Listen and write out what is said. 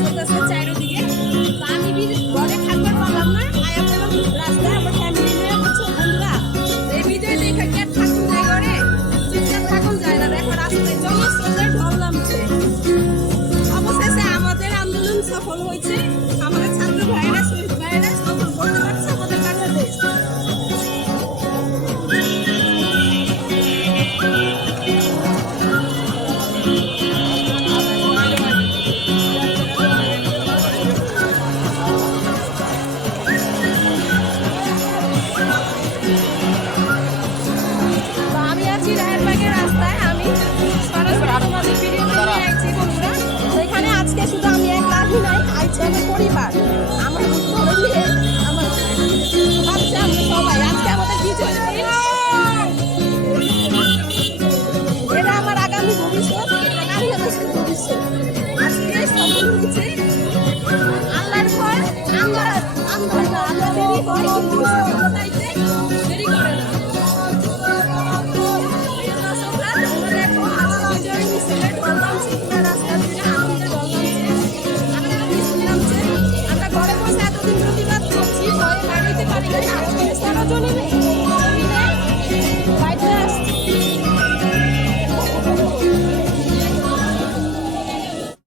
চলতেছে চারিদিকে। আমি আমার পরিবার আমার ধরে আমার বাচ্চা, আমরা সবাই, আজকে আমাদের বিজয় এটা আমার আগামী আল্লাহর দেরি হয় কিন্তু আমরা ঘরে